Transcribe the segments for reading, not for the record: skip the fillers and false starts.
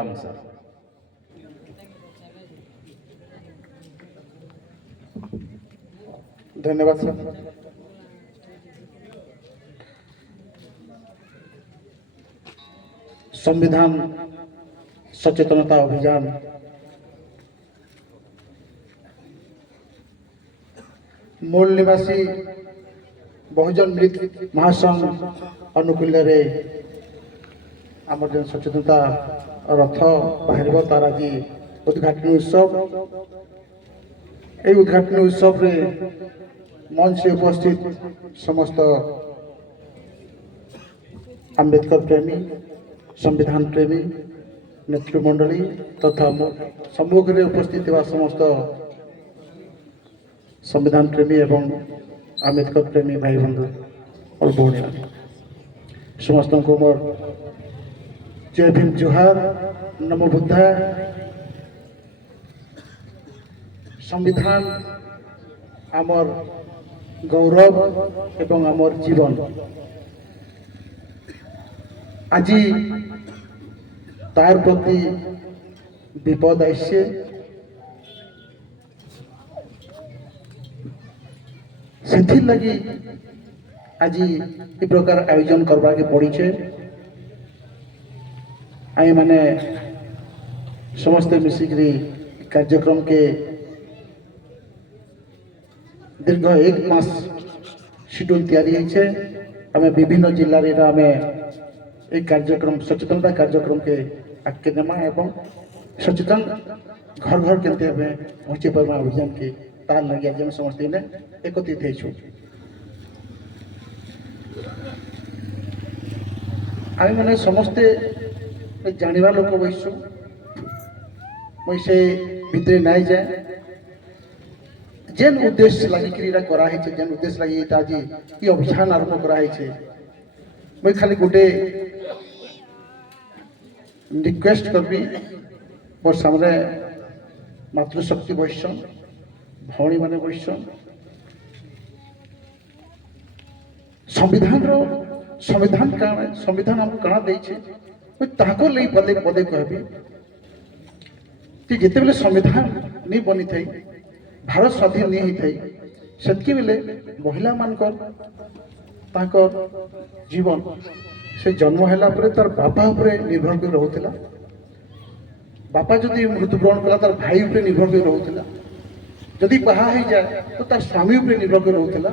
Sir धन्यवाद sir. संविधान सचेतनता अभियान मूल निवासी बहुजन मिलित महासंघ अनुकूल्य आम जो सचेतनता रथ बाहर तार आज उद्घाटन उत्सव ये उद्घाटन उत्सव रे मंच से उपस्थित समस्त आंबेडकर प्रेमी संविधान प्रेमी नेतृमंडली तथा सम्मुख में उपस्थित समस्त संविधान प्रेमी एवं आंबेडकर प्रेमी भाई बंधु और भौणी समस्त को मोर जय भीम जुहार नमो बुद्धाय। संविधान आमर गौरव एवं आमर जीवन आज तार प्रति विपद आइसे से लगी आज ये प्रकार आयोजन करवा के पड़ी छे। आई माने समस्त मिसिक्री कार्यक्रम के दीर्घ एक मास शेड्यूल तैयारी है। आम विभिन्न जिले में आम एक कार्यक्रम सचेतनता कार्यक्रम के आगे नेमा एवं सचेतन घर घर के पहुँचे पार्मा अभियान के तार लगे आज समस्त ने एकत्रित हो। आम मैंने समस्ते जानवा लोक बैसु मुई से भितर नाई जाए जेन उद्देश्य लगी कराई जेन उद्देश्य लगी आज ये अभियान आरंभ कराई मुई खाली गोटे रिक्वेस्ट करबी मोर सामने मातृशक्ति बैसन भौणी मैंने बैसन संविधान काण संविधान आमको काण देछे ताको ले पदे पदे कहबी कि जिते बेले संविधान नहीं बनी थी भारत स्वाधीन नहीं थी सेतकी बेले महिला मानकर ताकर जीवन से जन्म हैला परे तार बापा उपरे निर्भर कर रहउथिला। बापा जदि मृत्युवरण कला तार भाई उपरे निर्भर कर रहउथिला। जदि बाहा हो जाए तो तार स्वामी उपरे निर्भर कर रहउथिला।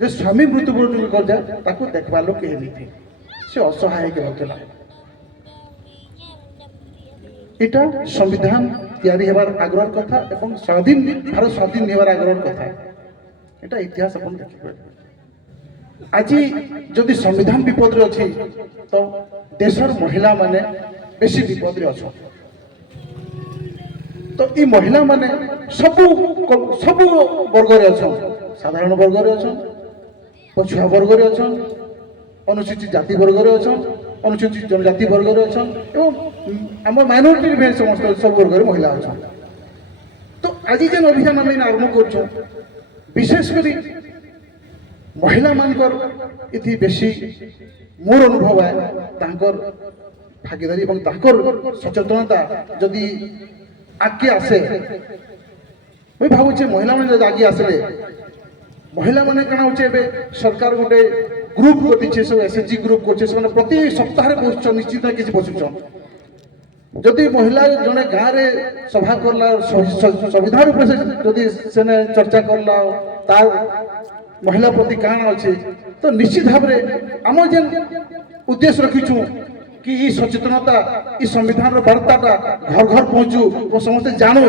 जे स्वामी मृत्युवरण कर जाए ताको देखबा लोक केहि नहीं थी से असहाय के रहउथिला। एटा संविधान तैयारी हेबार आग्रह कथा एवं स्वाधीन भारत स्वाधीन हेबार आग्रह कथा एटा इतिहास अपन देखिबे। आज जदि संविधान विपद रे अछि तो देशर महिला माने बेसी विपद रे अछि। तो ई महिला माने सबु वर्ग रे अछि। साधारण वर्ग रे अछि, पछुआ वर्ग रे अछि, अनुसूचित जाति वर्ग रे अछि, अनुसूचित जनजाति वर्ग रे अछि एवं आम माइनॉरिटी में समस्त सब वर्ग रे महिला अछि। तो आज जेन अभियान आम आरंभ करछो विशेष करी महिला मानकर इति बेसी मोर अनुभव है तांकर भागीदारी और तांकर सचेतनता जदि आगे आसे मुझे भावुचे महिला मैंने जब आगे आसले महिला मैंने कण हो सरकार गोटे ग्रुप कर सब एसएचजी ग्रुप कर प्रति सप्ताह बसुन निश्चित किसी बसुन जदि महिला जड़े गाँव में सभा करला संविधान जदि से चर्चा करला तार महिला प्रति काण अच्छे तो निश्चित भाव में आम जेन उद्देश्य रखीचु कि ये सचेतनता ये संविधान वार्ताटा घर घर पहुँचू और समस्ते जानू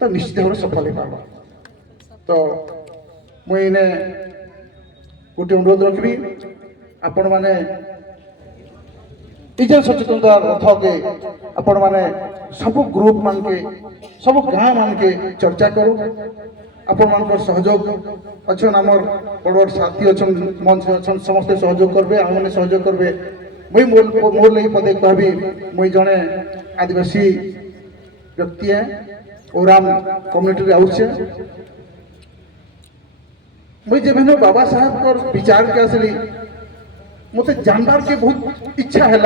तो निश्चित भाव सफल हो पार। तो मुझे गोटे अनुरोध रखी आपण मैंने इजन सचेतनता रथ के आपण मैंने सब ग्रुप मान के सब गाँव मान के चर्चा करूँ आपण मान सहयोग अच्छा आमर बड़ बड़ साथी अच्छा मंच अच्छा समस्ते सहयोग करेंगे आम मैंने सहयोग करेंगे मुई मोर लगी पदे कहबी मुई जड़े आदिवासी व्यक्ति है ओराम कम्युनिटी आउे मुई जब बाबा साहब विचार के आसली मत जानबार के बहुत इच्छा है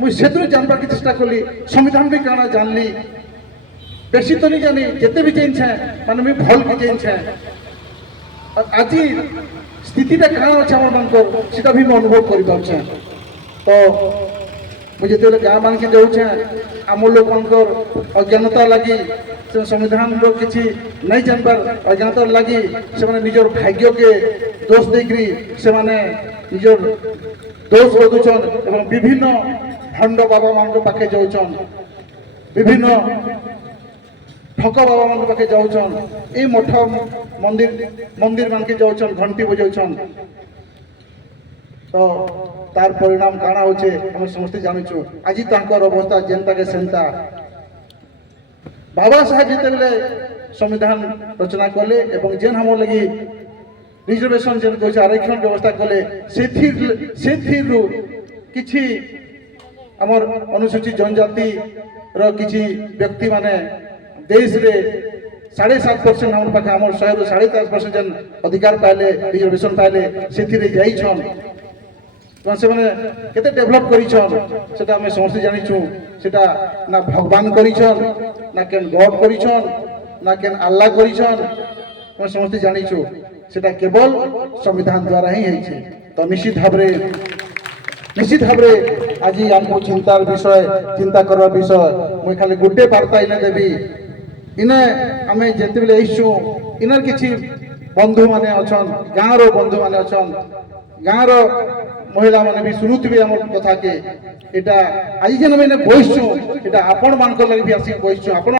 मुझे जानबार के चेष्टा कली संविधान भी काना जानली बेसी तो नहीं जानी जिते भी चेंज है माने मैं भल के चेंज है आज स्थितिटा कहाँ अच्छे आम भी मैं अनुभव कर पाचे तो मुझे जो गाँ मान के जाऊे आम लोकर अज्ञानता लगी से संविधान किसी नहीं जानबार अज्ञानता लगी से निजर भाग्य के दोष देकरी से निजर दोष बदुचन एवं विभिन्न भंड बाबा मान पाखे जाऊन विभिन्न ठक बाबा मान पाखे जाऊन ये मठ मंदिर मान के जाऊन घंटी बजाऊन तो तार परिणाम काना होचे हम समस्त जानुचु आज अवस्था जेनता के सेंता बाबा साहेब जिते संविधान रचना कले एवं जेन हम लगी रिजर्वेशन जेन कहे आरक्षण व्यवस्था कले किछि हमर अनुसूचित जनजाति किछि व्यक्ति माने देश रे 7.5% हम पाखे हमर 100 रु 7.5% जेन अधिकार पाइले रिजर्वेशन पाइले से जाइछन से मैंने केते डेभलप करिछन सेटा हमें समस्त जानिछु सेटा ना भगवान करिछन ना केन गॉड करिछन ना केन अल्लाह करिछन हम समस्त जानिछु सेटा केवल संविधान द्वारा ही है तो निश्चित भाव आज हमको चिंतार विषय चिंता करवा विषय मुई खाली गोटे वार्ता इने देवी इने आम जिते आईचु इनर किछि बंधु माने अछन गाँव रो बंधु माने अछन गाँव रो महिला माने भी शुणुवे आम कथा के यहाँ आज जेन मैंने बसचु यहाँ आपण मान लगे भी आसिक बसचु आपण